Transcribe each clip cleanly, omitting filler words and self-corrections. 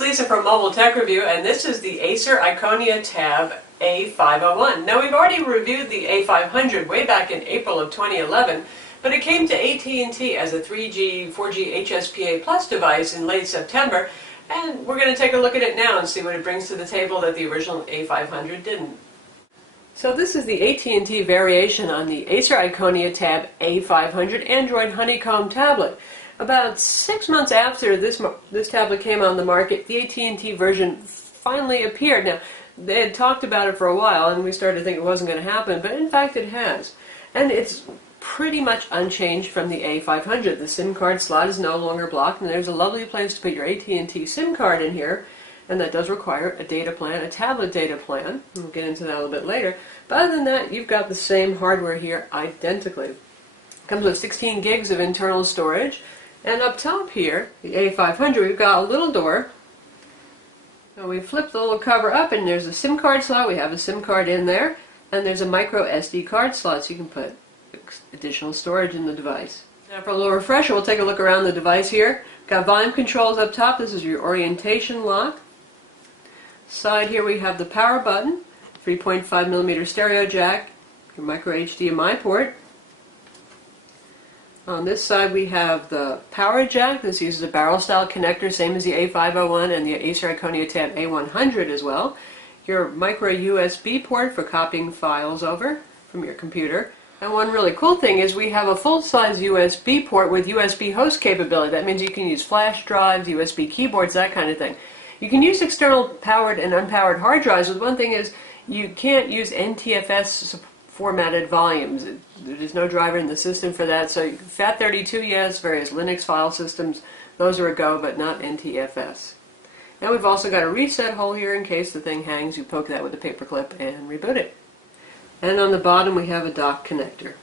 is Lisa from Mobile Tech Review, and this is the Acer Iconia Tab A501. Now, we've already reviewed the A500 way back in April of 2011, but it came to AT&T as a 3G, 4G HSPA Plus device in late September, and we're going to take a look at it now and see what it brings to the table that the original A500 didn't. So this is the AT&T variation on the Acer Iconia Tab A500 Android Honeycomb tablet. About 6 months after this tablet came on the market, the AT&T version finally appeared. Now, they had talked about it for a while, and we started to think it wasn't going to happen, but in fact it has. And it's pretty much unchanged from the A500. The SIM card slot is no longer blocked, and there's a lovely place to put your AT&T SIM card in here, and that does require a data plan, a tablet data plan. We'll get into that a little bit later. But other than that, you've got the same hardware here identically. It comes with 16 gigs of internal storage. And up top here, the A500, we've got a little door. So we flip the little cover up and there's a SIM card slot. We have a SIM card in there. And there's a micro SD card slot so you can put additional storage in the device. Now for a little refresher, we'll take a look around the device here. Got volume controls up top. This is your orientation lock. Side here we have the power button, 3.5mm stereo jack, your micro HDMI port. On this side we have the power jack. This uses a barrel style connector, same as the A501 and the Acer Iconia Tab A100 as well. Your micro USB port for copying files over from your computer. And one really cool thing is we have a full-size USB port with USB host capability. That means you can use flash drives, USB keyboards, that kind of thing. You can use external powered and unpowered hard drives, but one thing is you can't use NTFS formatted volumes. There's no driver in the system for that, so FAT32, yes, various Linux file systems, those are a go, but not NTFS. And we've also got a reset hole here in case the thing hangs. You poke that with a paperclip and reboot it. And on the bottom we have a dock connector.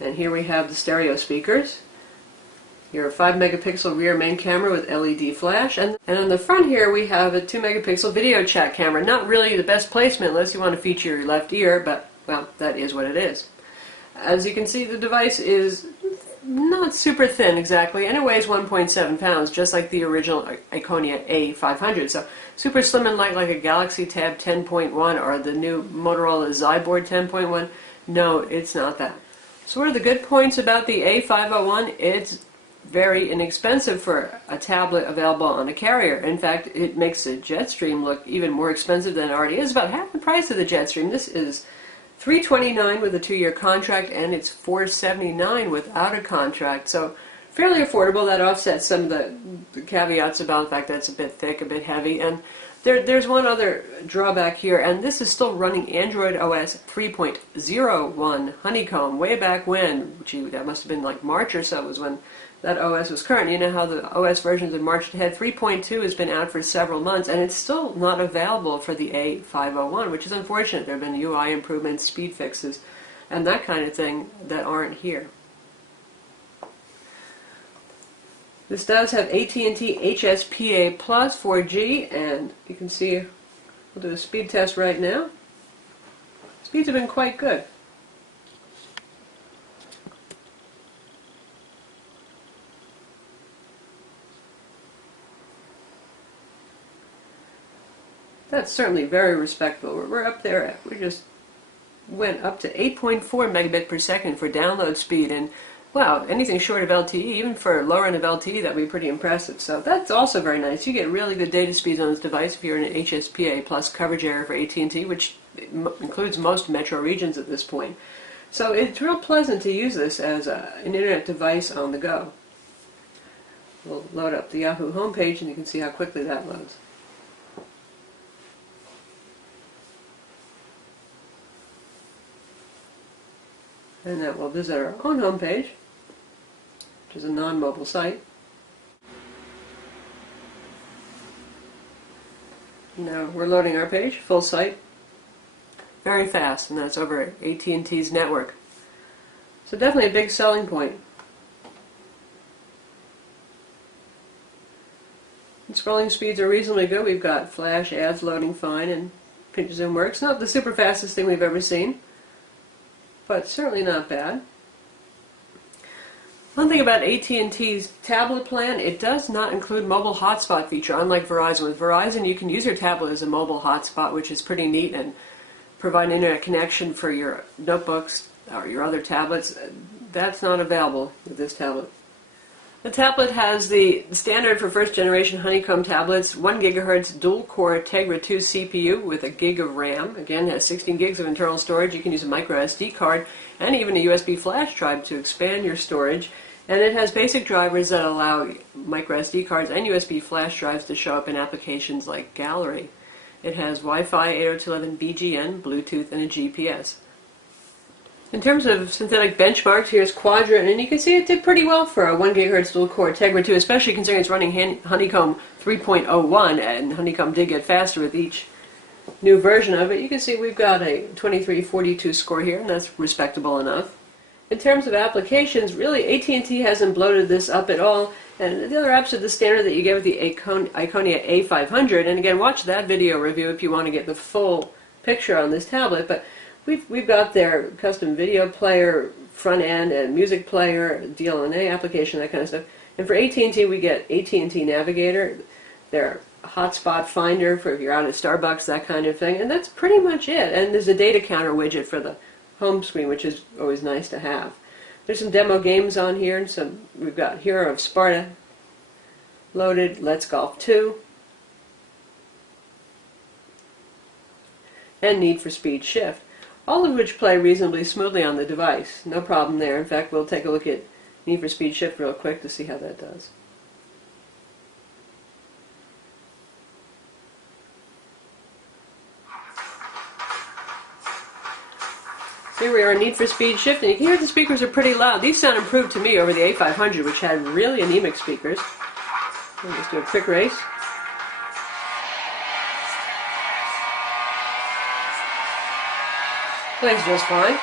And here we have the stereo speakers. Your 5-megapixel rear main camera with LED flash, and on the front here we have a 2-megapixel video chat camera. Not really the best placement unless you want to feature your left ear, but, well, that is what it is. As you can see, the device is not super thin exactly, and it weighs 1.7 pounds, just like the original Iconia A500. So super slim and light like a Galaxy Tab 10.1 or the new Motorola Zyboard 10.1. No, it's not that. So what are the good points about the A501? It's very inexpensive for a tablet available on a carrier. In fact, it makes the Jetstream look even more expensive than it already is. About half the price of the Jetstream. This is $329 with a 2-year contract, and it's $479 without a contract. So fairly affordable. That offsets some of the caveats about the fact that it's a bit thick, a bit heavy. And there's one other drawback here, and this is still running Android OS 3.01 Honeycomb way back when. That must have been like March or so was when that OS was current. You know how the OS versions have marched ahead. 3.2 has been out for several months, and it's still not available for the A501, which is unfortunate. There have been UI improvements, speed fixes, and that kind of thing that aren't here. This does have AT&T HSPA Plus 4G, and you can see, we'll do a speed test right now. Speeds have been quite good. That's certainly very respectable. We're up there. We just went up to 8.4 megabit per second for download speed, and wow, anything short of LTE, even for lower end of LTE, that would be pretty impressive. So that's also very nice. You get really good data speeds on this device if you're in an HSPA plus coverage area for AT&T, which includes most metro regions at this point. So it's real pleasant to use this as an internet device on the go. We'll load up the Yahoo homepage, and you can see how quickly that loads. And then we'll visit our own homepage, which is a non-mobile site. Now we're loading our page, full site, very fast, and that's over AT&T's network. So definitely a big selling point. And scrolling speeds are reasonably good. We've got flash ads loading fine, and pinch zoom works. Not the super fastest thing we've ever seen, but certainly not bad. One thing about AT&T's tablet plan, it does not include mobile hotspot feature, unlike Verizon. With Verizon, you can use your tablet as a mobile hotspot, which is pretty neat, and provide an internet connection for your notebooks or your other tablets. That's not available with this tablet. The tablet has the standard for first generation Honeycomb tablets, 1 GHz dual-core Tegra 2 CPU with a gig of RAM. Again, it has 16 gigs of internal storage. You can use a micro SD card and even a USB flash drive to expand your storage. And it has basic drivers that allow micro SD cards and USB flash drives to show up in applications like Gallery. It has Wi-Fi, 802.11 BGN, Bluetooth, and a GPS. In terms of synthetic benchmarks, here's Quadrant, and you can see it did pretty well for a 1 GHz dual-core Tegra 2, especially considering it's running Honeycomb 3.01, and Honeycomb did get faster with each new version of it. You can see we've got a 2342 score here, and that's respectable enough. In terms of applications, really AT&T hasn't bloated this up at all, and the other apps are the standard that you get with the Iconia A500, and again, watch that video review if you want to get the full picture on this tablet, but we've got their custom video player, front end, and music player, DLNA application, that kind of stuff. And for AT&T, we get AT&T Navigator, their hotspot finder for if you're out at Starbucks, that kind of thing, and that's pretty much it. And there's a data counter widget for the home screen, which is always nice to have. There's some demo games on here, and we've got Hero of Sparta loaded, Let's Golf 2, and Need for Speed Shift, all of which play reasonably smoothly on the device. No problem there. In fact, we'll take a look at Need for Speed Shift real quick to see how that does. Here we are, Need for Speed Shift, and you can hear the speakers are pretty loud. These sound improved to me over the A500, which had really anemic speakers. We'll just do a quick race. Plays just fine.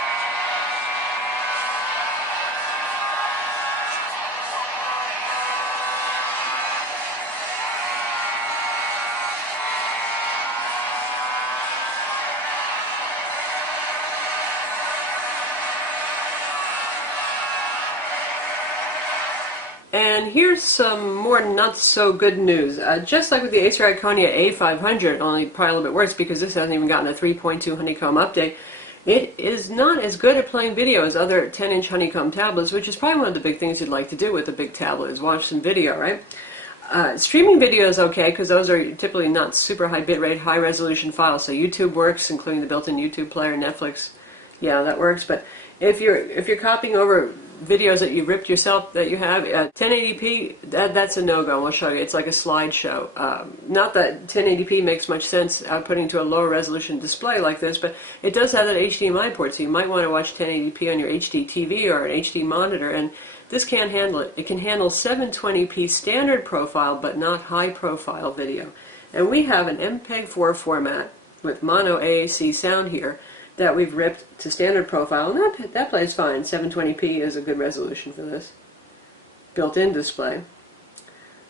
And here's some more not so good news. Just like with the Acer Iconia A500, only probably a little bit worse because this hasn't even gotten a 3.2 Honeycomb update, it is not as good at playing video as other 10-inch Honeycomb tablets, which is probably one of the big things you'd like to do with a big tablet, is watch some video, right? Streaming video is okay because those are typically not super high bitrate, high resolution files. So YouTube works, including the built-in YouTube player, Netflix, yeah, that works. But if you're copying over videos that you ripped yourself that you have at 1080p, that's a no-go. We'll show you. It's like a slideshow. Not that 1080p makes much sense outputting to a lower resolution display like this, but it does have that HDMI port, so you might want to watch 1080p on your HD TV or an HD monitor, and this can't handle it. It can handle 720p standard profile, but not high-profile video. And we have an MPEG-4 format with mono AAC sound here that we've ripped to standard profile, and that plays fine. 720p is a good resolution for this built-in display.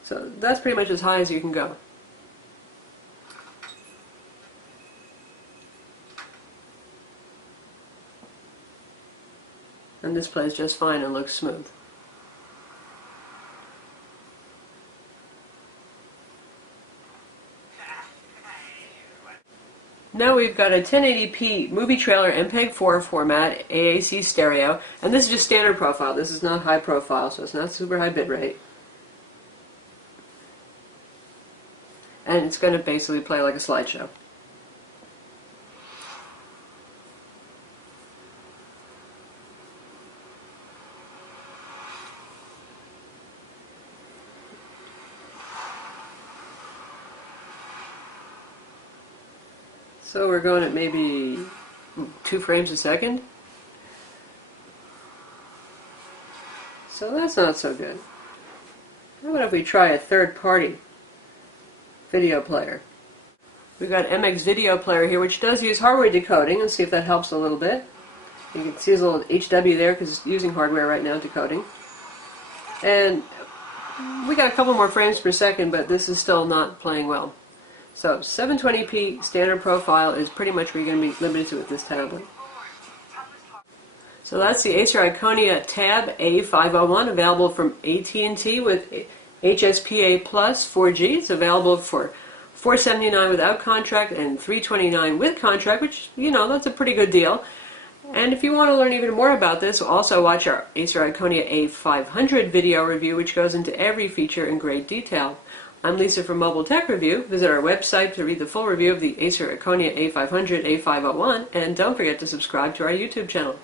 So that's pretty much as high as you can go. And this plays just fine and looks smooth. Now we've got a 1080p movie trailer MPEG-4 format, AAC stereo, and this is just standard profile. This is not high profile, so it's not super high bitrate. And it's going to basically play like a slideshow. So we're going at maybe 2 frames a second. So that's not so good. How about if we try a third-party video player? We've got MX Video Player here, which does use hardware decoding, and see if that helps a little bit. You can see there's a little HW there because it's using hardware right now decoding. And we got a couple more frames per second, but this is still not playing well. So 720p standard profile is pretty much where you're going to be limited to with this tablet. So that's the Acer Iconia Tab A501, available from AT&T with HSPA Plus 4G. It's available for $479 without contract and $329 with contract, which, that's a pretty good deal. And if you want to learn even more about this, also watch our Acer Iconia A500 video review, which goes into every feature in great detail. I'm Lisa from Mobile Tech Review. Visit our website to read the full review of the Acer Iconia A500, A501, and don't forget to subscribe to our YouTube channel.